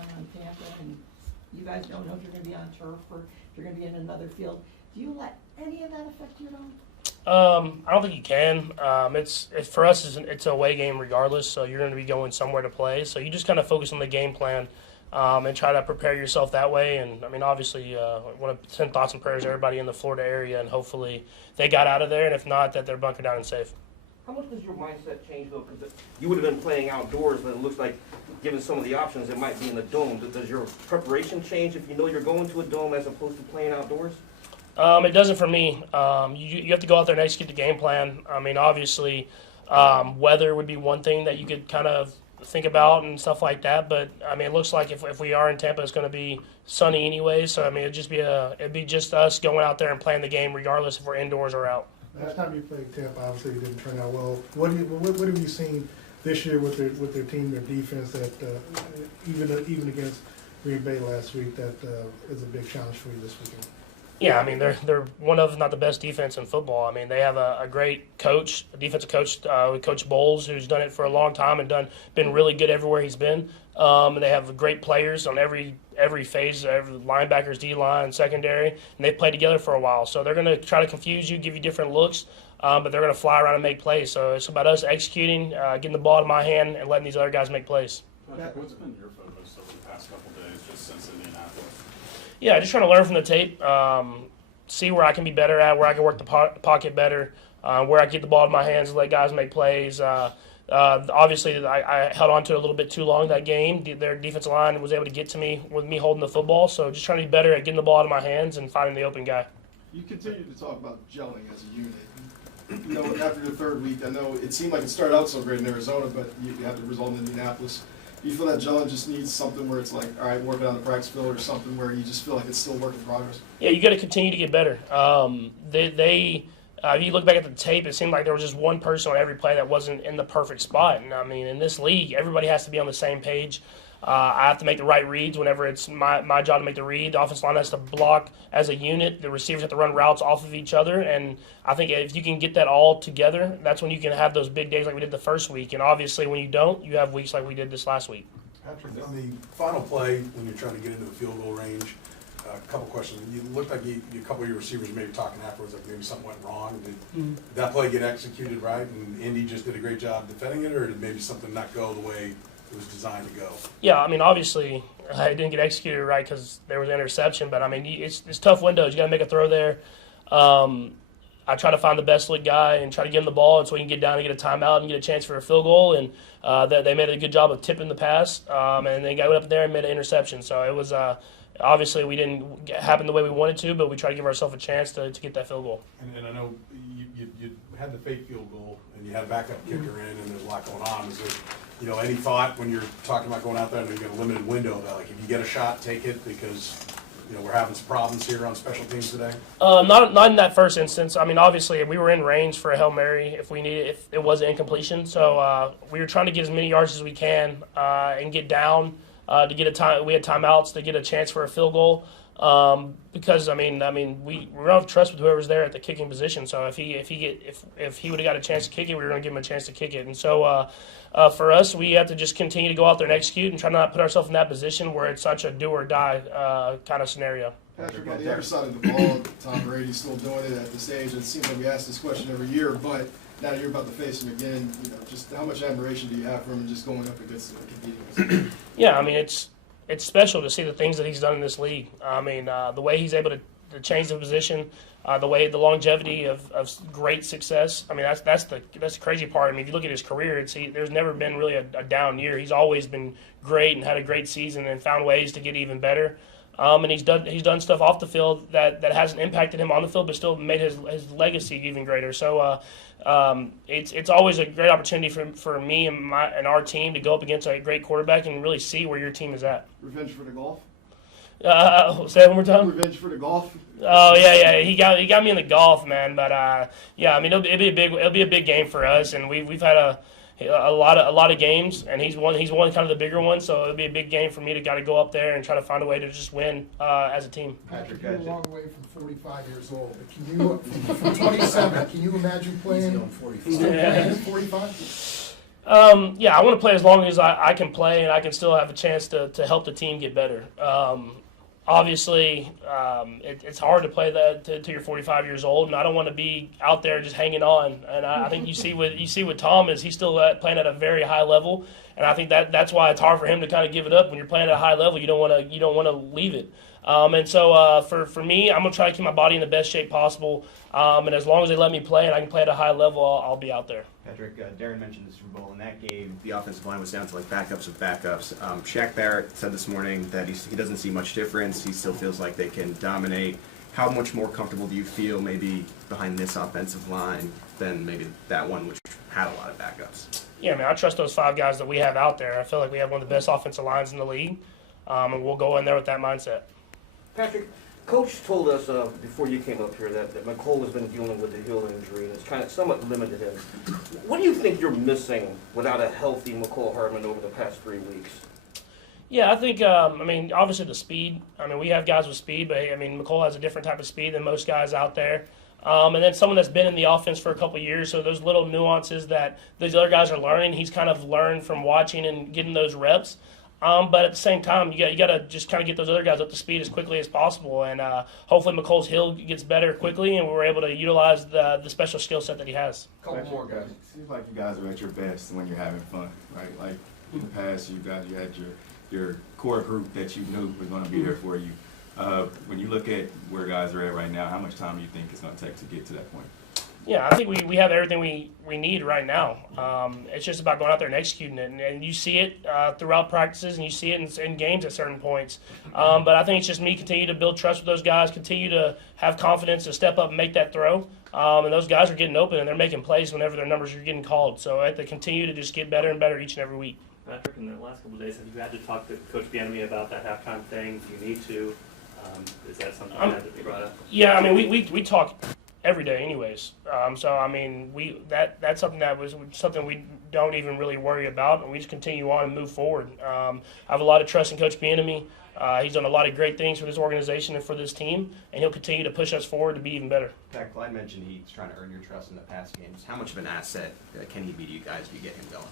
down on Tampa and you guys don't know if you're gonna be on turf or if you're gonna be in another field, do you let any of that affect you at all? I don't think you can. It's for us. It's a away game regardless, so you're going to be going somewhere to play. So you just kind of focus on the game plan and try to prepare yourself that way. And I mean, obviously, I want to send thoughts and prayers to everybody in the Florida area, and hopefully they got out of there. And if not, that they're bunkered down and safe. How much does your mindset change though? Because you would have been playing outdoors, but it looks like, given some of the options, it might be in the dome. Does your preparation change if you know you're going to a dome as opposed to playing outdoors? It doesn't for me. You have to go out there and execute the game plan. I mean, obviously, weather would be one thing that you could kind of think about and stuff like that. But I mean, it looks like if we are in Tampa, it's going to be sunny anyway. So I mean, it'd be just us going out there and playing the game, regardless if we're indoors or out. Last time you played Tampa, obviously it didn't turn out well. What have you seen this year with their team, their defense, that even against Green Bay last week, that is a big challenge for you this weekend? Yeah, I mean, they're one of, if not the best defense in football. I mean, they have a great coach, a defensive coach, Coach Bowles, who's done it for a long time and been really good everywhere he's been. And they have great players on every phase, every linebackers, D-line, secondary, and they've played together for a while. So they're going to try to confuse you, give you different looks, but they're going to fly around and make plays. So it's about us executing, getting the ball in my hand, and letting these other guys make plays. Patrick, what's been your focus over the past couple of days, just since Indianapolis? Yeah, just trying to learn from the tape, see where I can be better at, where I can work the pocket better, where I can get the ball in my hands and let guys make plays. Obviously, I held on to it a little bit too long that game. Their defensive line was able to get to me with me holding the football, so just trying to be better at getting the ball out of my hands and finding the open guy. You continue to talk about gelling as a unit. You know, after the third week, I know it seemed like it started out so great in Arizona, but you had the result in Indianapolis. Do you feel that gelling just needs something where it's like, all right, work it on the practice field, or something where you just feel like it's still work in progress? Yeah, you got to continue to get better. If you look back at the tape, it seemed like there was just one person on every play that wasn't in the perfect spot. And I mean, in this league, everybody has to be on the same page. I have to make the right reads whenever it's my job to make the read. The offensive line has to block as a unit. The receivers have to run routes off of each other. And I think if you can get that all together, that's when you can have those big days like we did the first week. And obviously, when you don't, you have weeks like we did this last week. Patrick, on the final play, when you're trying to get into the field goal range, a couple questions. You looked like a couple of your receivers maybe talking afterwards, like maybe something went wrong. Did that play get executed right, and Indy just did a great job defending it, or did maybe something not go the way it was designed to go? Yeah, I mean, obviously, it didn't get executed right because there was an interception. But, I mean, it's tough windows. You got to make a throw there. I try to find the best look guy and try to give him the ball, and so he can get down and get a timeout and get a chance for a field goal. And they made a good job of tipping the pass, and they got up there and made an interception. So it was obviously we didn't happen the way we wanted to, but we tried to give ourselves a chance to get that field goal. And I know you had the fake field goal, and you had a backup kicker in, and there's a lot going on. Is there, any thought when you're talking about going out there and you got a limited window that, like, if you get a shot, take it, because we're having some problems here on special teams today? Not in that first instance. I mean, obviously, we were in range for a Hail Mary if it was an incompletion. So we were trying to get as many yards as we can and get down to get a time. We had timeouts to get a chance for a field goal because we don't have trust with whoever's there at the kicking position. So if he would have got a chance to kick it, we were going to give him a chance to kick it. And so for us, we have to just continue to go out there and execute and try not to put ourselves in that position where it's such a do or die kind of scenario. Patrick, on the other side of the ball, Tom Brady's still doing it at this age. It seems like we ask this question every year, but now you're about to face him again. Just how much admiration do you have for him just going up against him and competing? Yeah, I mean, it's special to see the things that he's done in this league. I mean, the way he's able to change the position, the longevity of great success. I mean, that's the crazy part. I mean, if you look at his career, there's never been really a down year. He's always been great and had a great season and found ways to get even better. And he's done stuff off the field that hasn't impacted him on the field, but still made his legacy even greater. So it's always a great opportunity for me and our team to go up against a great quarterback and really see where your team is at. Revenge for the golf? Say that one more time. Revenge for the golf? Oh yeah, he got me in the golf, man. But yeah, I mean it'll be a big game for us, and we've had a lot of games, and he's won kind of the bigger one, so it'll be a big game for me to go up there and try to find a way to just win as a team. Patrick, you're a long way from 45 years old. But can you, from 27, can you imagine playing? 45. 45? Yeah, I want to play as long as I can play, and I can still have a chance to help the team get better. Obviously, it's hard to play that till you're 45 years old, and I don't want to be out there just hanging on. And I think you see what Tom is. He's still playing at a very high level, and I think that's why it's hard for him to kind of give it up. When you're playing at a high level, you don't want to leave it. And so for me, I'm gonna try to keep my body in the best shape possible. And as long as they let me play and I can play at a high level, I'll be out there. Patrick, Darren mentioned the Super Bowl. In that game, the offensive line was down to like backups of backups. Shaq Barrett said this morning that he doesn't see much difference. He still feels like they can dominate. How much more comfortable do you feel maybe behind this offensive line than maybe that one, which had a lot of backups? Yeah, man, I trust those 5 guys that we have out there. I feel like we have one of the best offensive lines in the league, and we'll go in there with that mindset. Patrick, Coach told us before you came up here that McCole has been dealing with the heel injury and it's kind of somewhat limited him. What do you think you're missing without a healthy McCole Hardman over the past 3 weeks? Yeah, I think, obviously the speed. We have guys with speed, but, McCole has a different type of speed than most guys out there. And then someone that's been in the offense for a couple of years, so those little nuances that those other guys are learning, he's kind of learned from watching and getting those reps. But at the same time, you got to just kind of get those other guys up to speed as quickly as possible. And hopefully McCole's heel gets better quickly, and we're able to utilize the special skill set that he has. Couple more guys. Seems like you guys are at your best when you're having fun, right? Like in the past, you had your core group that you knew was going to be there for you. When you look at where guys are at right now, how much time do you think it's going to take to get to that point? Yeah, I think we have everything we need right now. It's just about going out there and executing it. And you see it throughout practices, and you see it in games at certain points. But I think it's just me continue to build trust with those guys, continue to have confidence to step up and make that throw. And those guys are getting open, and they're making plays whenever their numbers are getting called. So I have to continue to just get better and better each and every week. Patrick, in the last couple of days, have you had to talk to Coach Bieniemy about that halftime thing? Do you need to? Is that something that had to be brought up? Yeah, we talk every day anyways. That's something that was something we don't even really worry about, and we just continue on and move forward. I have a lot of trust in Coach Bieniemy. He's done a lot of great things for this organization and for this team, and he'll continue to push us forward to be even better. Pat Klein mentioned he's trying to earn your trust in the past games. How much of an asset can he be to you guys if you get him going?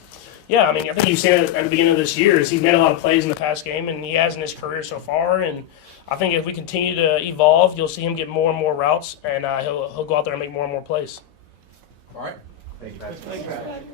Yeah, I think you've seen it at the beginning of this year. He's made a lot of plays in the past game, and he has in his career so far. And I think if we continue to evolve, you'll see him get more and more routes, and he'll go out there and make more and more plays. All right. Thank you, Patrick. Thank you, Patrick.